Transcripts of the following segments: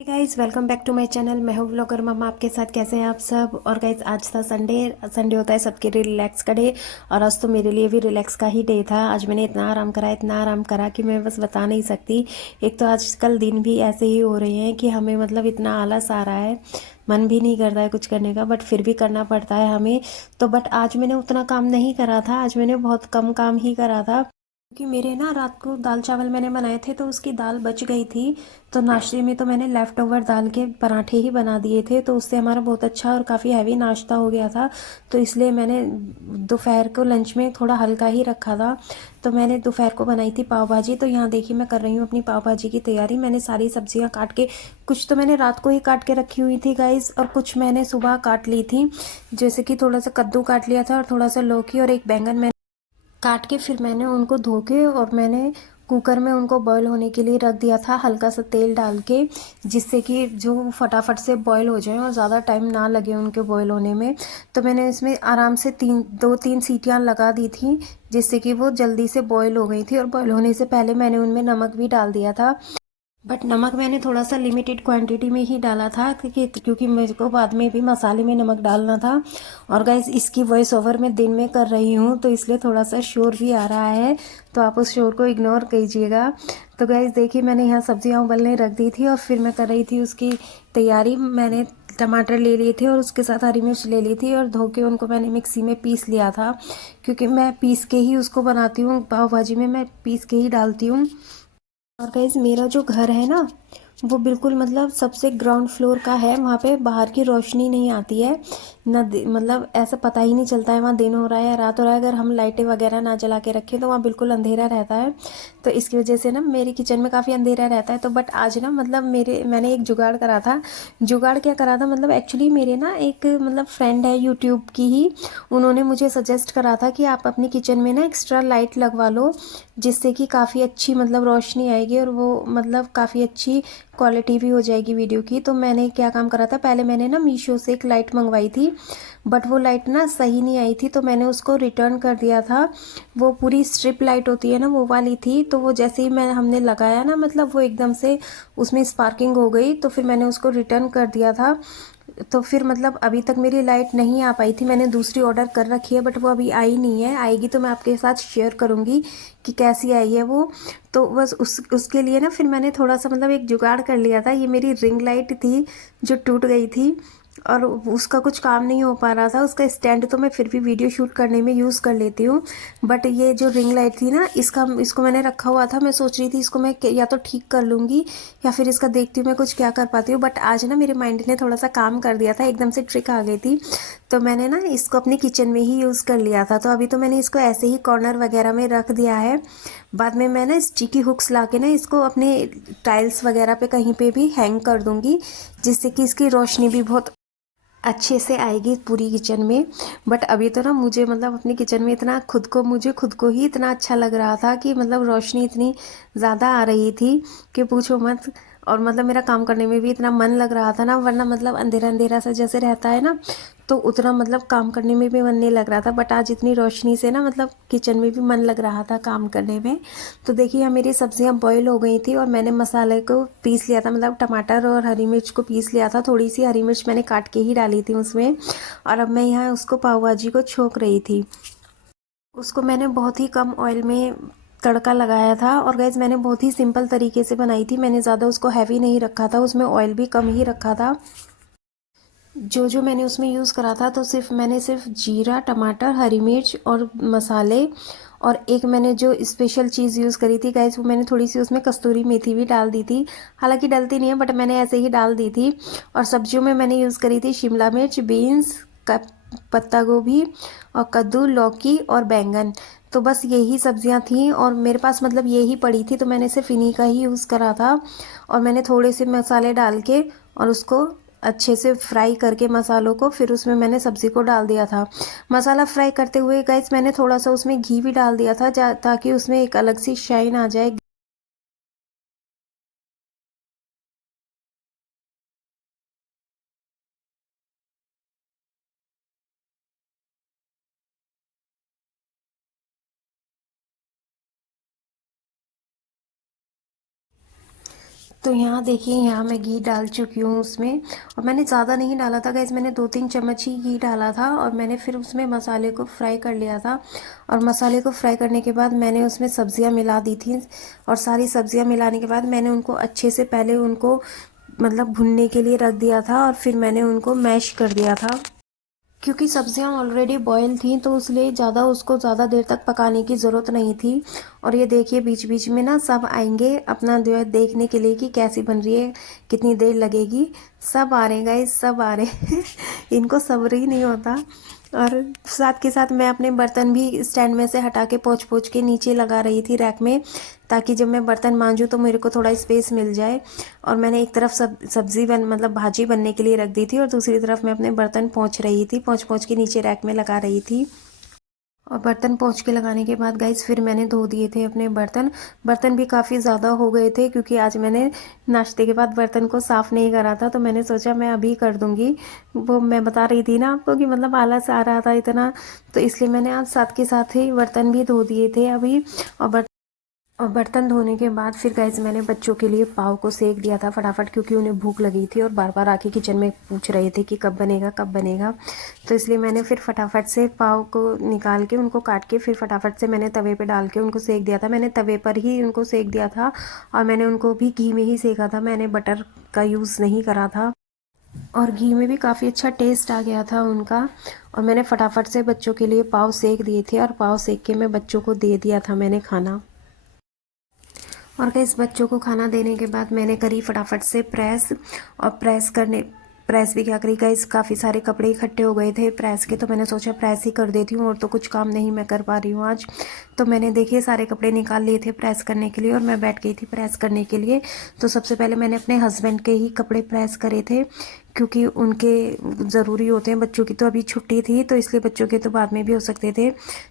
Guys welcome back to my channel. मैं हूँ vlogger मम्मा आपके साथ। कैसे हैं आप सब। और गाइज आज था संडे। संडे होता है सबके लिए रिलैक्स का डे, और आज तो मेरे लिए भी रिलैक्स का ही डे था। आज मैंने इतना आराम करा कि मैं बस बता नहीं सकती। एक तो आजकल दिन भी ऐसे ही हो रहे हैं कि हमें मतलब इतना आलस आ रहा है, मन भी नहीं करता है कुछ करने का, बट फिर भी करना पड़ता है हमें। तो बट आज मैंने उतना काम नहीं करा था, आज मैंने बहुत कम काम ही करा था, क्योंकि मेरे ना रात को दाल चावल मैंने बनाए थे तो उसकी दाल बच गई थी। तो नाश्ते में तो मैंने लेफ़्ट ओवर दाल के पराठे ही बना दिए थे, तो उससे हमारा बहुत अच्छा और काफ़ी हैवी नाश्ता हो गया था। तो इसलिए मैंने दोपहर को लंच में थोड़ा हल्का ही रखा था। तो मैंने दोपहर को बनाई थी पाव भाजी। तो यहाँ देखिए मैं कर रही हूँ अपनी पाव भाजी की तैयारी। मैंने सारी सब्जियाँ काट के, कुछ तो मैंने रात को ही काट के रखी हुई थी गाइस, और कुछ मैंने सुबह काट ली थी। जैसे कि थोड़ा सा कद्दू काट लिया था और थोड़ा सा लौकी और एक बैंगन मैंने काट के, फिर मैंने उनको धो के और मैंने कुकर में उनको बॉईल होने के लिए रख दिया था, हल्का सा तेल डाल के, जिससे कि जो फटाफट से बॉईल हो जाए और ज़्यादा टाइम ना लगे उनके बॉईल होने में। तो मैंने इसमें आराम से 2-3 सीटियाँ लगा दी थी, जिससे कि वो जल्दी से बॉईल हो गई थी। और बॉईल होने से पहले मैंने उनमें नमक भी डाल दिया था, बट नमक मैंने थोड़ा सा लिमिटेड क्वांटिटी में ही डाला था, क्योंकि मेरे को बाद में भी मसाले में नमक डालना था। और गाइस इसकी वॉइस ओवर मैं दिन में कर रही हूँ, तो इसलिए थोड़ा सा शोर भी आ रहा है, तो आप उस शोर को इग्नोर कीजिएगा। तो गाइस देखिए मैंने यहाँ सब्जियाँ उबलने रख दी थी और फिर मैं कर रही थी उसकी तैयारी। मैंने टमाटर ले लिए थे और उसके साथ हरी मिर्च ले ली थी, और धो के उनको मैंने मिक्सी में पीस लिया था, क्योंकि मैं पीस के ही उसको बनाती हूँ। पाव भाजी में मैं पीस के ही डालती हूँ। और गाइज मेरा जो घर है ना, वो बिल्कुल मतलब सबसे ग्राउंड फ्लोर का है। वहाँ पे बाहर की रोशनी नहीं आती है ना, मतलब ऐसा पता ही नहीं चलता है वहाँ दिन हो रहा है या रात हो रहा है। अगर हम लाइटें वगैरह ना जला के रखें तो वहाँ बिल्कुल अंधेरा रहता है। तो इसकी वजह से ना मेरी किचन में काफ़ी अंधेरा रहता है। तो बट आज ना मतलब मैंने एक जुगाड़ करा था। जुगाड़ क्या करा था, मतलब एक्चुअली मेरे ना एक मतलब फ्रेंड है यूट्यूब की ही, उन्होंने मुझे सजेस्ट करा था कि आप अपनी किचन में ना एक्स्ट्रा लाइट लगवा लो, जिससे कि काफ़ी अच्छी मतलब रोशनी आएगी और वो मतलब काफ़ी अच्छी क्वालिटी भी हो जाएगी वीडियो की। तो मैंने क्या काम करा था, पहले मैंने ना मीशो से एक लाइट मंगवाई थी, बट वो लाइट ना सही नहीं आई थी, तो मैंने उसको रिटर्न कर दिया था। वो पूरी स्ट्रिप लाइट होती है ना, वो वाली थी। तो वो जैसे ही हमने लगाया ना, मतलब वो एकदम से उसमें स्पार्किंग हो गई, तो फिर मैंने उसको रिटर्न कर दिया था। तो फिर मतलब अभी तक मेरी लाइट नहीं आ पाई थी। मैंने दूसरी ऑर्डर कर रखी है, बट वो अभी आई नहीं है। आएगी तो मैं आपके साथ शेयर करूँगी कि कैसी आई है वो। तो बस उसके लिए ना फिर मैंने थोड़ा सा मतलब एक जुगाड़ कर लिया था। ये मेरी रिंग लाइट थी जो टूट गई थी, और उसका कुछ काम नहीं हो पा रहा था। उसका स्टैंड तो मैं फिर भी वीडियो शूट करने में यूज़ कर लेती हूँ, बट ये जो रिंग लाइट थी ना, इसको मैंने रखा हुआ था। मैं सोच रही थी इसको मैं या तो ठीक कर लूँगी या फिर इसका देखती हूँ मैं कुछ क्या कर पाती हूँ। बट आज ना मेरे माइंड ने थोड़ा सा काम कर दिया था, एकदम से ट्रिक आ गई थी। तो मैंने ना इसको अपनी किचन में ही यूज़ कर लिया था। तो अभी तो मैंने इसको ऐसे ही कॉर्नर वगैरह में रख दिया है। बाद में मैं ना स्टिकी हुक्स ला के ना इसको अपने टाइल्स वगैरह पे कहीं पे भी हैंग कर दूँगी, जिससे कि इसकी रोशनी भी बहुत अच्छे से आएगी पूरी किचन में। बट अभी तो ना मुझे मतलब अपनी किचन में इतना मुझे खुद को ही इतना अच्छा लग रहा था कि मतलब रोशनी इतनी ज़्यादा आ रही थी कि पूछो मत। और मतलब मेरा काम करने में भी इतना मन लग रहा था ना, वरना मतलब अंधेरा अंधेरा सा जैसे रहता है ना, तो उतना मतलब काम करने में भी मन नहीं लग रहा था। बट आज इतनी रोशनी से ना मतलब किचन में भी मन लग रहा था काम करने में। तो देखिए यहाँ मेरी सब्जियां बॉईल हो गई थी और मैंने मसाले को पीस लिया था, मतलब टमाटर और हरी मिर्च को पीस लिया था। थोड़ी सी हरी मिर्च मैंने काट के ही डाली थी उसमें। और अब मैं यहाँ उसको पाव भाजी को छोंक रही थी। उसको मैंने बहुत ही कम ऑयल में तड़का लगाया था। और गैस मैंने बहुत ही सिंपल तरीके से बनाई थी, मैंने ज़्यादा उसको हैवी नहीं रखा था, उसमें ऑयल भी कम ही रखा था। जो जो मैंने उसमें यूज़ करा था, तो मैंने सिर्फ जीरा, टमाटर, हरी मिर्च और मसाले, और एक मैंने जो स्पेशल चीज़ यूज़ करी थी गाइस, वो मैंने थोड़ी सी उसमें कस्तूरी मेथी भी डाल दी थी। हालांकि डलती नहीं है, बट मैंने ऐसे ही डाल दी थी। और सब्जियों में मैंने यूज़ करी थी शिमला मिर्च, बीन्स, पत्ता गोभी और कद्दू, लौकी और बैंगन। तो बस यही सब्जियां थी और मेरे पास मतलब यही पड़ी थी, तो मैंने सिर्फ इन्हीं का ही यूज़ करा था। और मैंने थोड़े से मसाले डाल के और उसको अच्छे से फ्राई करके मसालों को, फिर उसमें मैंने सब्ज़ी को डाल दिया था। मसाला फ्राई करते हुए गाइस मैंने थोड़ा सा उसमें घी भी डाल दिया था, ताकि उसमें एक अलग सी शाइन आ जाए। तो यहाँ देखिए, यहाँ मैं घी डाल चुकी हूँ उसमें, और मैंने ज़्यादा नहीं डाला था गाइस, मैंने 2-3 चम्मच ही घी डाला था। और मैंने फिर उसमें मसाले को फ्राई कर लिया था। और मसाले को फ्राई करने के बाद मैंने उसमें सब्जियाँ मिला दी थी। और सारी सब्जियाँ मिलाने के बाद मैंने उनको अच्छे से पहले उनको मतलब भुनने के लिए रख दिया था, और फिर मैंने उनको मैश कर दिया था। क्योंकि सब्जियां ऑलरेडी बॉयल थी तो इसलिए ज़्यादा देर तक पकाने की ज़रूरत नहीं थी। और ये देखिए, बीच बीच में ना सब आएंगे अपना जो है देखने के लिए कि कैसी बन रही है, कितनी देर लगेगी। सब आ रहे हैं गाइस, सब आ रहे हैं इनको सब्र ही नहीं होता। और साथ के साथ मैं अपने बर्तन भी स्टैंड में से हटा के पोंछ पोंछ के नीचे लगा रही थी रैक में, ताकि जब मैं बर्तन मांजूँ तो मेरे को थोड़ा स्पेस मिल जाए। और मैंने एक तरफ सब्जी मतलब भाजी बनने के लिए रख दी थी, और दूसरी तरफ मैं अपने बर्तन पोंछ रही थी, पोंछ पोंछ के नीचे रैक में लगा रही थी। और बर्तन पोंछ के लगाने के बाद गाइस फिर मैंने धो दिए थे अपने बर्तन। बर्तन भी काफ़ी ज़्यादा हो गए थे, क्योंकि आज मैंने नाश्ते के बाद बर्तन को साफ़ नहीं करा था, तो मैंने सोचा मैं अभी कर दूंगी। वो मैं बता रही थी ना आपको कि मतलब आलस आ रहा था इतना, तो इसलिए मैंने आज साथ के साथ ही बर्तन भी धो दिए थे अभी। और बर्तन धोने के बाद फिर गाइस मैंने बच्चों के लिए पाव को सेक दिया था फटाफट, क्योंकि उन्हें भूख लगी थी और बार बार आके किचन में पूछ रहे थे कि कब बनेगा कब बनेगा। तो इसलिए मैंने फिर फटाफट से पाव को निकाल के उनको काट के फिर फटाफट से मैंने तवे पे डाल के उनको सेक दिया था। मैंने तवे पर ही उनको सेक दिया था, और मैंने उनको भी घी में ही सेका था, मैंने बटर का यूज़ नहीं करा था। और घी में भी काफ़ी अच्छा टेस्ट आ गया था उनका। और मैंने फटाफट से बच्चों के लिए पाव सेक दिए थे, और पाव सेक के मैं बच्चों को दे दिया था मैंने खाना। और गाइस बच्चों को खाना देने के बाद मैंने करी फटाफट से प्रेस। और प्रेस भी क्या करी गाइस, काफ़ी सारे कपड़े इकट्ठे हो गए थे प्रेस के, तो मैंने सोचा प्रेस ही कर देती हूँ, और तो कुछ काम नहीं मैं कर पा रही हूँ आज। तो मैंने देखिए सारे कपड़े निकाल लिए थे प्रेस करने के लिए, और मैं बैठ गई थी प्रेस करने के लिए। तो सबसे पहले मैंने अपने हस्बैंड के ही कपड़े प्रेस करे थे, क्योंकि उनके ज़रूरी होते हैं। बच्चों की तो अभी छुट्टी थी, तो इसलिए बच्चों के तो बाद में भी हो सकते थे।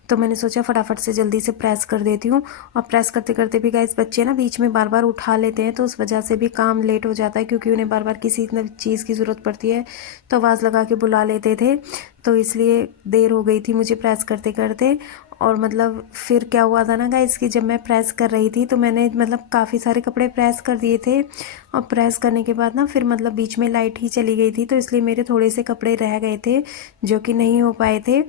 तो मैंने सोचा फटाफट से जल्दी से प्रेस कर देती हूँ। और प्रेस करते करते भी गाइस बच्चे ना बीच में बार बार उठा लेते हैं, तो उस वजह से भी काम लेट हो जाता है, क्योंकि उन्हें बार बार किसी चीज़ की ज़रूरत पड़ती है तो आवाज़ लगा के बुला लेते थे। तो इसलिए देर हो गई थी मुझे प्रेस करते करते। और मतलब फिर क्या हुआ था ना गाइस कि जब मैं प्रेस कर रही थी तो मैंने मतलब काफ़ी सारे कपड़े प्रेस कर दिए थे। और प्रेस करने के बाद ना फिर मतलब बीच में लाइट ही चली गई थी, तो इसलिए मेरे थोड़े से कपड़े रह गए थे जो कि नहीं हो पाए थे।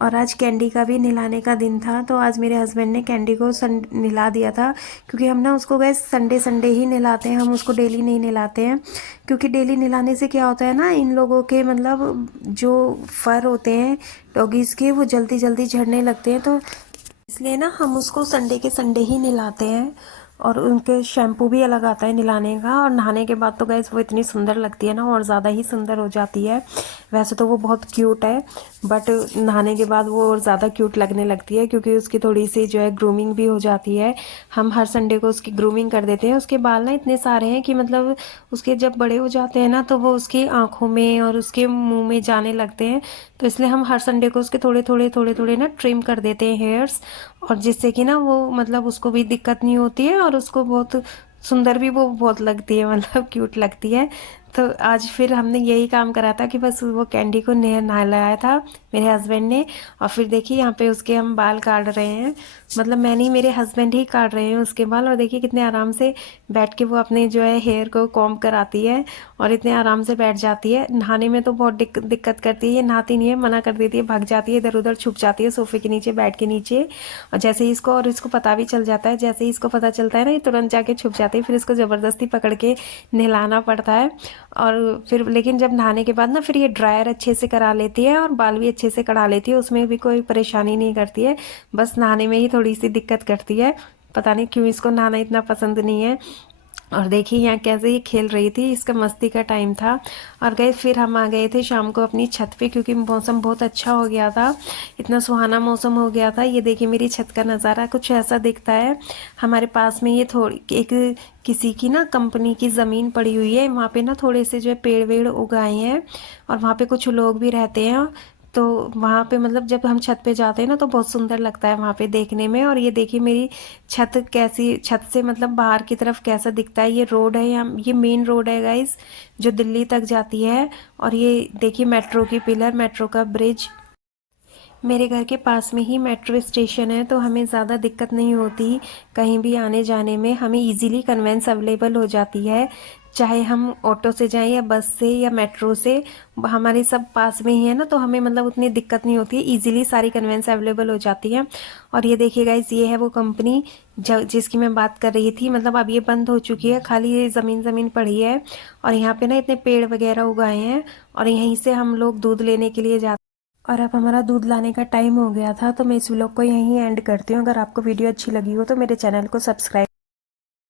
और आज कैंडी का भी नहलाने का दिन था, तो आज मेरे हस्बैंड ने कैंडी को नहला दिया था, क्योंकि हम ना उसको गैस संडे संडे ही नहलाते हैं, हम उसको डेली नहीं नहलाते हैं। क्योंकि डेली नहलाने से क्या होता है ना, इन लोगों के मतलब जो फर होते हैं डॉगीज़ के, वो जल्दी जल्दी झड़ने लगते हैं, तो इसलिए ना हम उसको संडे के संडे ही नहलाते हैं। और उनके शैम्पू भी अलग आता है नहलाने का, और नहाने के बाद तो गैस वो इतनी सुंदर लगती है ना, और ज़्यादा ही सुंदर हो जाती है। वैसे तो वो बहुत क्यूट है, बट नहाने के बाद वो और ज़्यादा क्यूट लगने लगती है, क्योंकि उसकी थोड़ी सी जो है ग्रूमिंग भी हो जाती है। हम हर संडे को उसकी ग्रूमिंग कर देते हैं। उसके बाल ना इतने सारे हैं कि मतलब उसके जब बड़े हो जाते हैं ना, तो वो उसकी आँखों में और उसके मुँह में जाने लगते हैं। तो इसलिए हम हर संडे को उसके थोड़े थोड़े ना ट्रिम कर देते हैं हेयर्स, और जिससे कि ना वो मतलब उसको भी दिक्कत नहीं होती है, और उसको बहुत सुंदर भी वो बहुत लगती है, मतलब क्यूट लगती है। तो आज फिर हमने यही काम करा था कि बस वो कैंडी को नहलाया था मेरे हस्बैंड ने। और फिर देखिए यहाँ पे उसके हम बाल काट रहे हैं, मतलब मैं नहीं, मेरे हस्बैंड ही काट रहे हैं उसके बाल। और देखिए कितने आराम से बैठ के वो अपने जो है हेयर को कॉम्ब कराती है, और इतने आराम से बैठ जाती है। नहाने में तो बहुत दिक्कत करती है, ये नहाती नहीं है, मना कर देती है, भाग जाती है, इधर उधर छुप जाती है सोफे के नीचे, बेड के नीचे। और जैसे ही इसको पता भी चल जाता है, जैसे ही इसको पता चलता है ना, ये तुरंत जाके छुप जाती है। फिर इसको ज़बरदस्ती पकड़ के नहलाना पड़ता है। और फिर लेकिन जब नहाने के बाद ना फिर ये ड्रायर अच्छे से करा लेती है, और बाल भी अच्छे से कढ़ा लेती है, उसमें भी कोई परेशानी नहीं करती है। बस नहाने में ही थोड़ी सी दिक्कत करती है, पता नहीं क्यों इसको नहाना इतना पसंद नहीं है। और देखिए यहाँ कैसे ये खेल रही थी, इसका मस्ती का टाइम था। और गए फिर हम आ गए थे शाम को अपनी छत पे, क्योंकि मौसम बहुत अच्छा हो गया था, इतना सुहाना मौसम हो गया था। ये देखिए मेरी छत का नज़ारा कुछ ऐसा दिखता है। हमारे पास में ये थोड़ी एक किसी की ना कंपनी की ज़मीन पड़ी हुई है, वहाँ पे ना थोड़े से जो है पेड़ वेड़ उगाए हैं, और वहाँ पे कुछ लोग भी रहते हैं। तो वहाँ पे मतलब जब हम छत पे जाते हैं ना, तो बहुत सुंदर लगता है वहाँ पे देखने में। और ये देखिए मेरी छत से मतलब बाहर की तरफ कैसा दिखता है। ये रोड है, यहाँ ये मेन रोड है गाइस, जो दिल्ली तक जाती है। और ये देखिए मेट्रो की पिलर, मेट्रो का ब्रिज, मेरे घर के पास में ही मेट्रो स्टेशन है, तो हमें ज़्यादा दिक्कत नहीं होती कहीं भी आने जाने में। हमें इजीली कन्वेंस अवेलेबल हो जाती है, चाहे हम ऑटो से जाएं या बस से या मेट्रो से। हमारे सब पास में ही है ना, तो हमें मतलब उतनी दिक्कत नहीं होती है, इजीली सारी कन्वेंस अवेलेबल हो जाती है। और ये देखिए गाइस, ये है वो कंपनी जिसकी मैं बात कर रही थी। मतलब अब ये बंद हो चुकी है, खाली ये ज़मीन पड़ी है। और यहाँ पे ना इतने पेड़ वगैरह उगाए हैं, और यहीं से हम लोग दूध लेने के लिए जाते। और अब हमारा दूध लाने का टाइम हो गया था, तो मैं इस व्लॉग को यहीं एंड करती हूँ। अगर आपको वीडियो अच्छी लगी हो तो मेरे चैनल को सब्सक्राइब